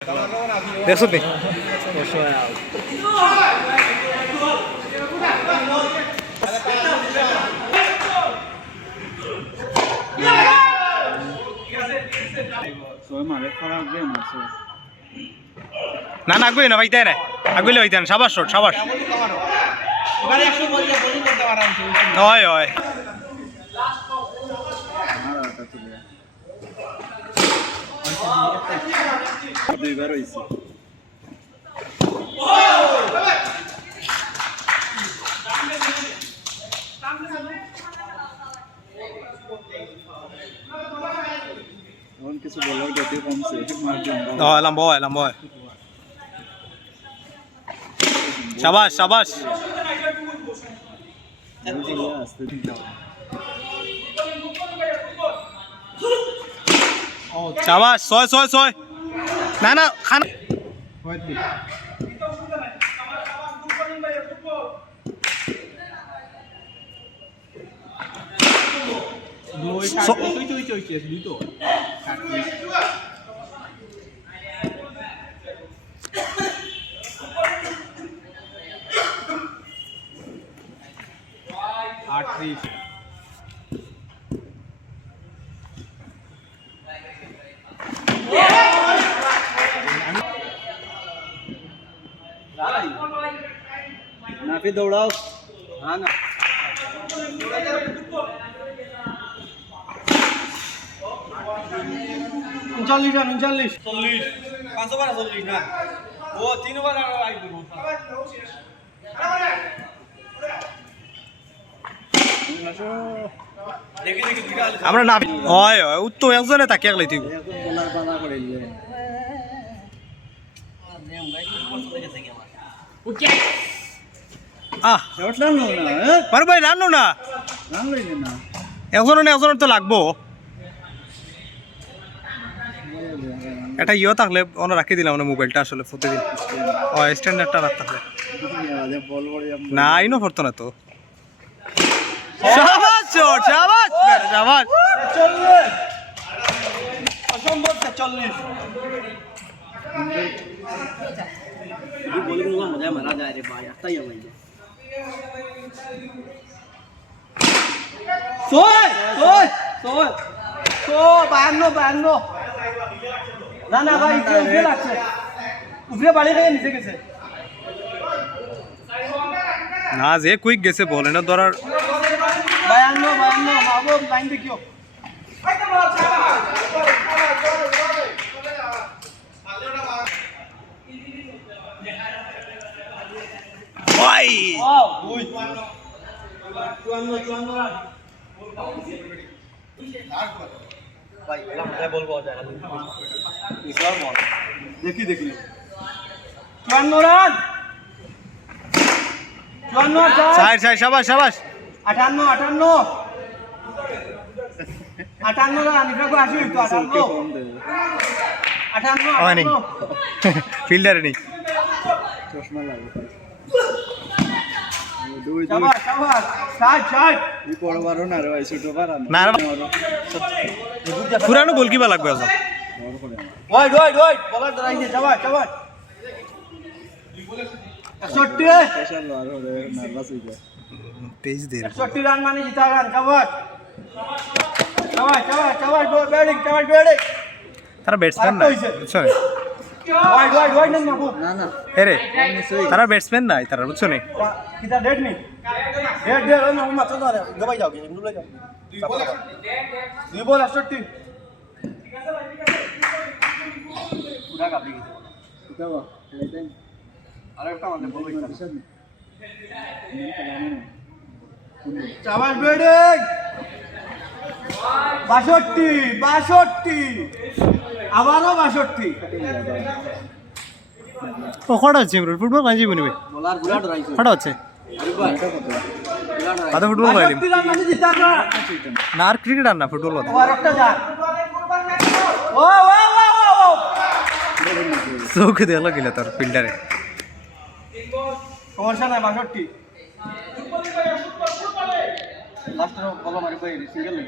দেখছো নি না না আগুই না ভাই তাই না আগুইলে হইতে না সাবাস শট সাবাস হয় হয় দুইবার হইছে কিছু বলার গতি কমছে লম্বা হয় লম্বা হয় শাবাশ শাবাশ শাবাশ ছয় ছয় ছয় না না খান নাফি দৌড়াও হ্যাঁ না 39 রান 39 40 500 বার 40 না ও 3 বার আই করব দেখি দেখি দুইটা আমরা না হয় হয় উত্তর একজনে তাকে একলাই তুই বলার বানা করে দিয়ে আহ শর্ট রান না পারু ভাই রানো না রান লইলে না একজনের তো লাগবো এটা ইয়ে থাকলে ওনা রাখি দিলাম না মোবাইলটা আসলে প্রতিদিন ও স্ট্যান্ডার্ডটা রাখ থাকলে বল বল না আইনো পড়তো না তো শাবাশ শট শাবাশ বেটা শাবাশ 40 অসম্ভব 40 বলিং গুলো মজা মারা যায় রে ভাই একটাই আমার সোয় সোয় সোয় তো 52 না না ভাই উপরে লাগছে উপরে বাড়ি থেকে নিচে গেছে না যে কুইক গেছে বলে না ধরার 52 মাহবুব লাইন দেখিও ভাই ওয়াও 54 রান ভাই এলা মজায় বলবো যায় ইসলাম বল দেখি দেখি 54 রান 54 সাইড সাইড শাবাশ শাবাশ 58 রান ইফরাকো আসি হইতো 58 হয় নি ফিল্ডারে নেই চশমা লাগে দুই দুই শাবাশ শাবাশ সাইড সাইড এই পড়বারও না রে ভাই ছোট পারা না রে পুরানো গোলকিপার লাগবে এখন ওয়াইড বলার দাঁড়াইছে শাবাশ শাবাশ 61 স্পেশাল আর হরে নার্ভাস হই যায় তেজ দে 61 রান মানে জিতা রান শাবাশ ব্যাটিং তারা ব্যাটসম্যান না বুঝছো ওয়াইড না মাহবুব না না এরে তারা ব্যাটসম্যান নাই তারা বুঝছো নি কিটা ডেড নি ডেড ওই মাহবুব মাত্র ধরে গবাই যাও ইন্দু লই যাও দুই বল 68 পুরা কাপড়ি গেছে কোথাও লাইটেন আরেকটা মানে বল বিশাল শাবাশ ব্যাটিং 62 আবারও 62 ও কটা হচ্ছে ইমরুল ফুটবল কাজ জীবনী ভাই বলার বুড়া ডরাইছে কটা হচ্ছে কত ফুটবল খেলাম 62 রান মানে জিতা না না আর ক্রিকেট আর না ফুটবল কথা ওভার একটা যা ও চৌকে দিল গেলে তোর ফিল্ডারে সমস্যা নাই 62 লাস্টের বল মারি কই সিঙ্গেল লই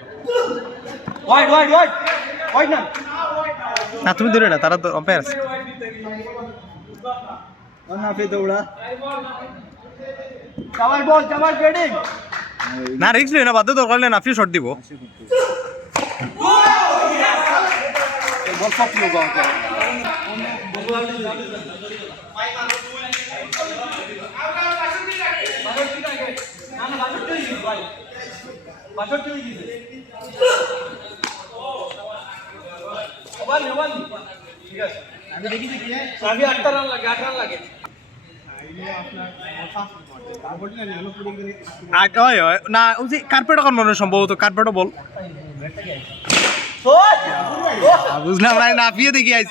ওয়াইড না না তুমি দূরে না তারা তো অম্পায়ার আছে নাফি দৌড়া জামাল ব্যাটিং না রিক্স লই না বাদে দরকার নেই নাফি শট দিব বল সব লোক আছে আমি 8 রান লাগে ওই না ওই যে কার্পেটও কোন মনে সম্ভবত কার্পেটও বল বুঝলাম না নাফিয়ে দেখি আইস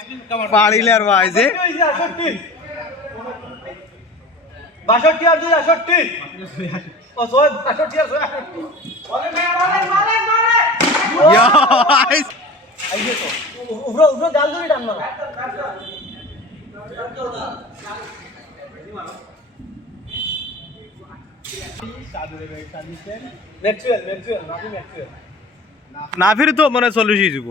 পাড়িলে আর ভাই যে 62 আর 62 ও সোয় 62 আর সোয় ইয়া আইস আইছে তো উফরো জাল ধরে টান মারা ম্যাক্সওয়েল নাকি ম্যাক্সওয়েল নাফির তো মনে 40 হয়ে যাব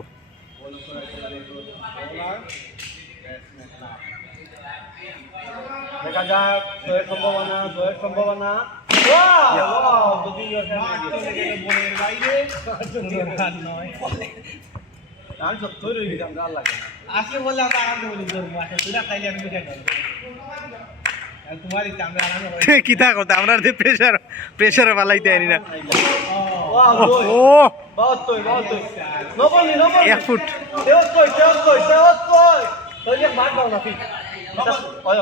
দেখা যাক জয়ের সম্ভাবনা যদি বলের বাইরে রান 70 রয়ে গেছে আমরা লাগে আজকে বলে আমরা আরাম বলি করব আচ্ছা তুই খাইলে আমি বুঝাই দেব আর তোমার ইচ্ছা আমরা আরাম করি কিতা কথা আমরা প্রেসারে পালাইতে আনি না ও বহুত নবলি 1 ফুট তেও তো এক বাদ দাও না ফিট ওই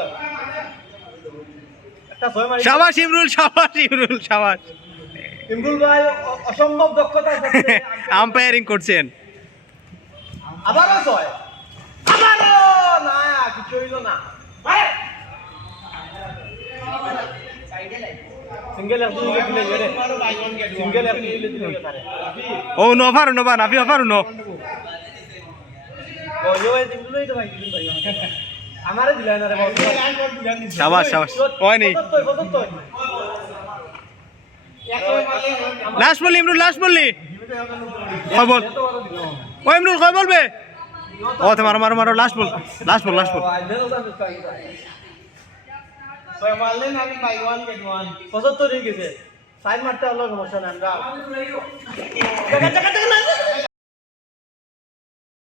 একটা ছয় মারি শাবাশ ইমরুল শাবাশ ইমরুল ভাই অসম্ভব দক্ষতা আছে আম্পায়ারিং করছেন আবারও ছয় না কিছু হইল না সিঙ্গেল এক দিলে দিলে রে সিঙ্গেল এক দিলে দিলে পারে ও নোভার নাফি অফার নো ও ইয়ে দিলই তো ভাই আমারে দিলে না রে বাবু শাবাশ ওই নেই লাস্ট বল ইমরুল কয় বল ও ইমরুল কয় বলবে ও তো মারো লাস্ট বল ছয় মারলেন আমি বাই 1 গেট 1 75 হয়ে গেছে সাইড মারতে হলো সমস্যা নাই আমরা